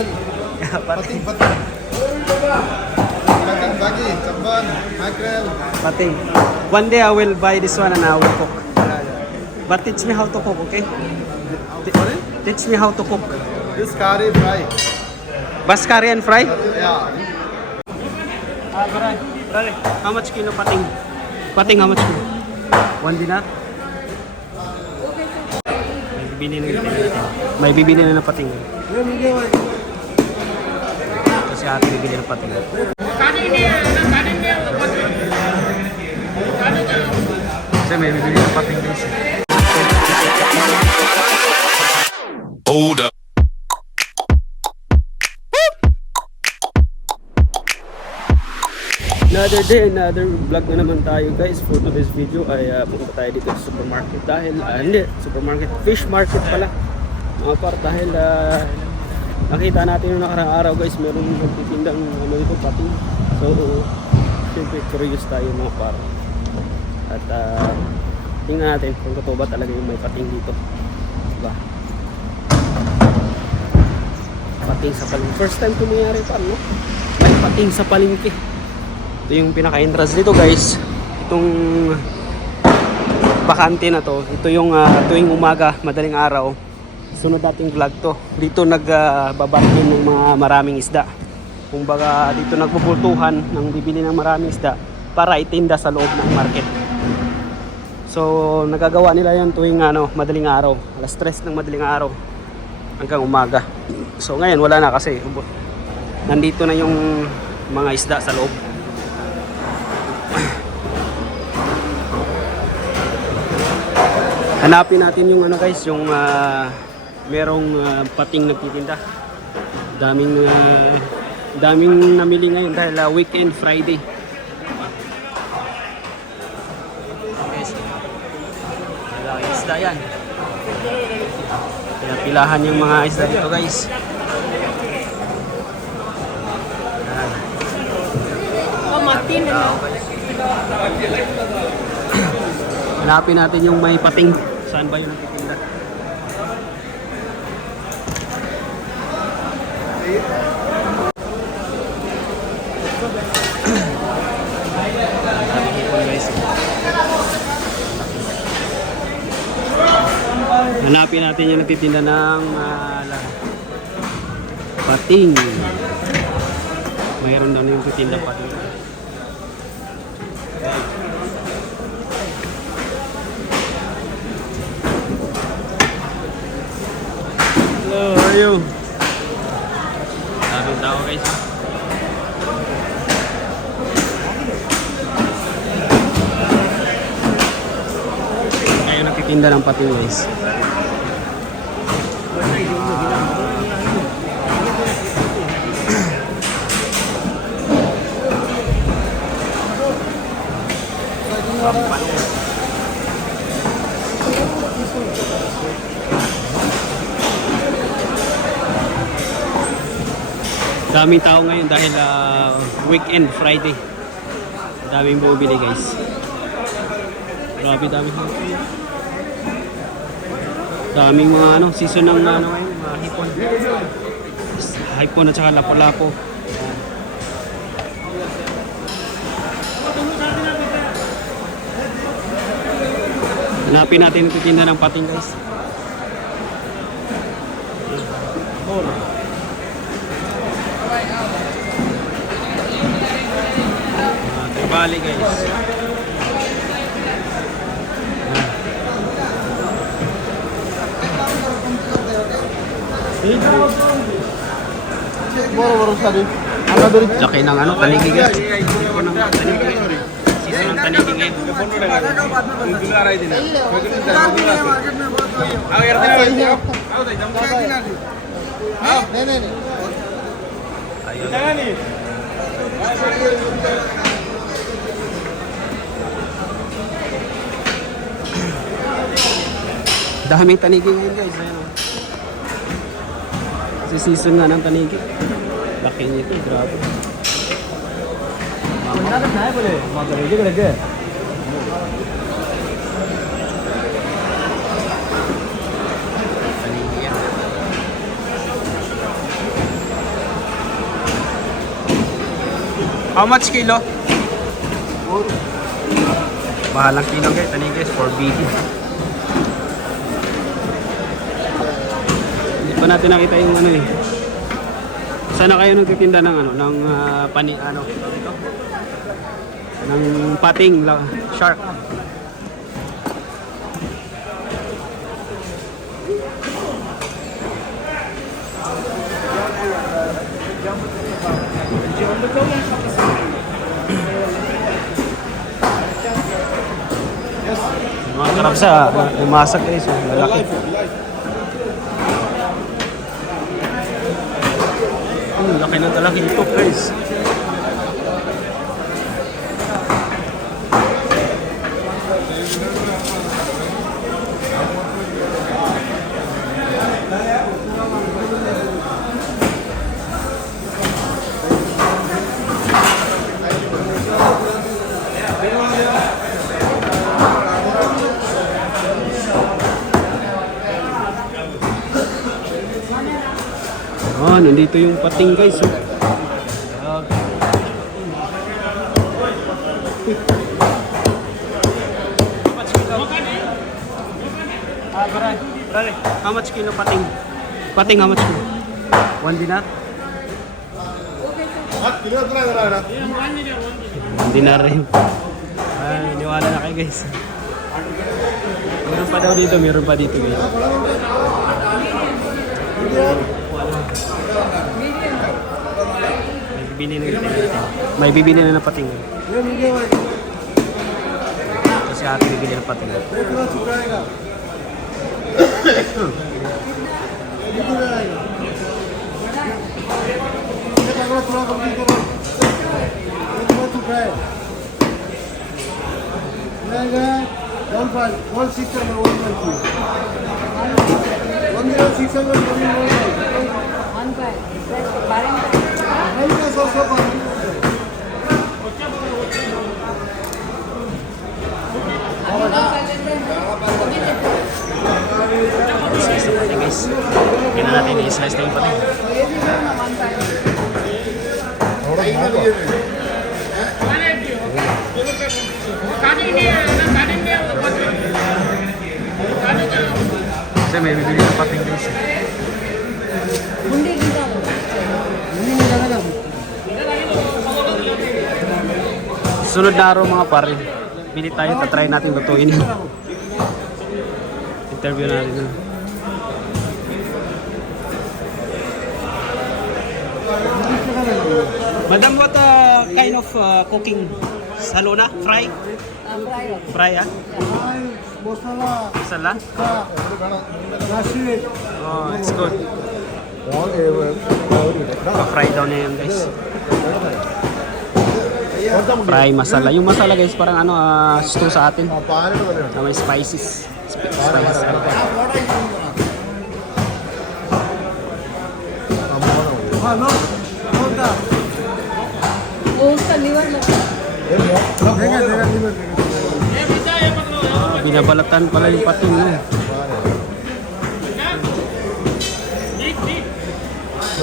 Pating, pating. Pating, bagi, chamban, mackerel. Pating. One day I will buy this one and I will cook. But teach me how to cook, okay? Sorry? Teach me how to cook. This curry fry. Bas curry and fry? Yeah. How much kilo pating? Pating, how much kilo? 1 dinar? May bibili na ng pating. Kasi ate bibili ng pating. Kasi may bibili ng pating guys. Hold up. Another day, another vlog na naman tayo guys. For today's video ay punta tayo dito sa supermarket dahil, hindi, supermarket, fish market pala mga par, dahil nakita natin yung nakaraang araw guys, meron nagtitindang ano ito, pating. So, siyempre curious tayo mga par. At tingnan natin kung totoo ba talaga yung may pating dito. Diba? Pating sa palengke. First time ito mangyari par, no? May pating sa palengke. Ito yung pinaka-entrance dito guys. Itong bakante na to. Ito yung tuwing umaga, madaling araw. Sunod dating vlog to. Dito nagbabarkin ng mga maraming isda. Kumbaga dito nagbubultuhan ng bibili ng maraming isda para itinda sa loob ng market. So nagagawa nila yan tuwing madaling araw. Alas 3 ng madaling araw hanggang umaga. So ngayon wala na kasi nandito na yung mga isda sa loob. Hanapin natin yung guys, yung merong pating nagtitinda. Daming namili ngayon dahil weekend Friday. Guys, malaki isda yan. Pilahan yung mga isda dito guys. Hanapin natin yung may pating. Saan ba yung nagtitinda? Hanapin natin yung nagtitinda ng pating. Mayroon daw na yung nagtitinda pating. Hello, how are you? Daming tao guys. Ngayon nagtitinda ng pating guys. Daming tao ngayon dahil weekend Friday. Daming bumibili guys. Grabe daming. Daming mga season ng ngayon, mga hipon. Hipon at saka lapo-lapo. Hanapin natin yung titinda ng pating guys. Bali guys. Boro-boro sari. Laki ng tanigi guys. Season ng tanigi ngayon. Daming tanigi ngayon guys. Ayan, Kasi season nga ng tanigi. Laki nito, grabe. Tanigi yan. How much kilo? Bahalang kilo guys, tani guys, 4BD. Hindi pa natin nakita yung ano eh. Sana kayo nagtitinda ng ano, ng ito? Ng pating, shark. Mga karabsa, umasag guys, malaki. Laki ng talaki ito guys. Nandito yung pating guys. How much kilo pating? Pating how much kilo? 1 dinar? Dinar rin. Niwala na kayo guys. Meron pa daw dito, meron pa dito guys. May bibili na ng pating. Kasi ate bibili ng pating. Guys, kailan natin i-slice na yung pating. Kasi may bibili ng pating guys. Sunod na araw mga pare, bili tayo, tatry natin lutuin. Interview natin. Madam, what kind of cooking? Salona? Fry? Fry, ah? Masala? Oh, it's good. Fry daw na yan guys. Fry masala. Yung masala guys parang ano, stew sa atin. Na may spices. Spices. Binabalatan pala yung pating no?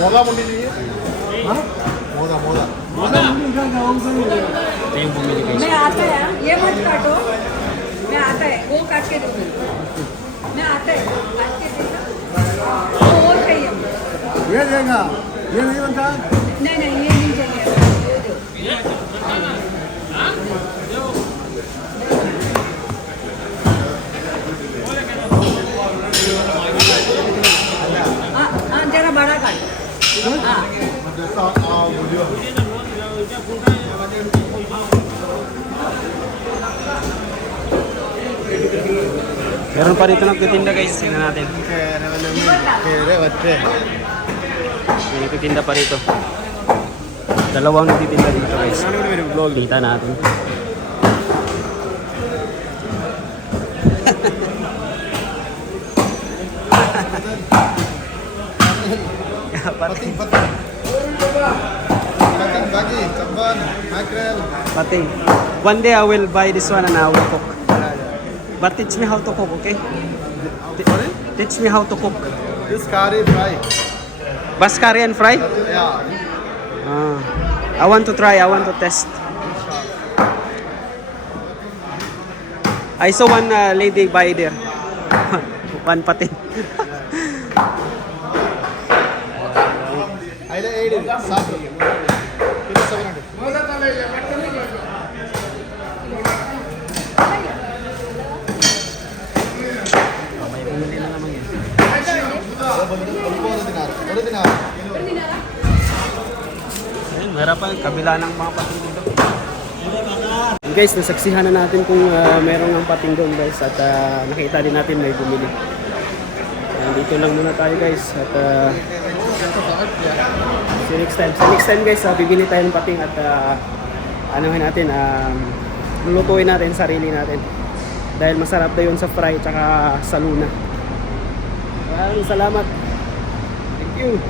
Moga मुंडी नहीं है हाँ मोगा मोगा Moga Ito yung bumili guys. मैं आता है ये मत काटो मैं आता है वो काट के दो मैं आता है काट के देगा वो चाहिए ये देगा ये नहीं बनता नहीं नहीं ये नहीं चाहिए हाँ जरा बड़ा काट हाँ Meron pa rito nagtitinda guys. Tingnan natin. May nagtitinda pa rito. Dalawang nagtitinda dito guys. Kita natin. pating pating pating bagi chamban mackerel Pating. One day I will buy this one and I will cook. But teach me how to cook, okay? sorry Teach me how to cook. this curry fry Bas curry and fry? yeah Ah. I want to try, I want to test. I saw one lady buy there. One patin. ಐದು 7 ಸಾಕು ಇದು 700 May bumili na naman yan. ഒരു ദിനാർ Ayun, meron pa yung kabila ng mga pating dito. Guys, nasaksihan na natin kung meron ng pating doon guys at nakita din natin may bumili. Ayan, dito lang muna tayo guys at see you next time. So next time guys, bibili tayo ng pating at anuhin natin, lulutuin natin sarili natin. Dahil masarap na yun sa fry at sa luna. Maraming salamat. Thank you.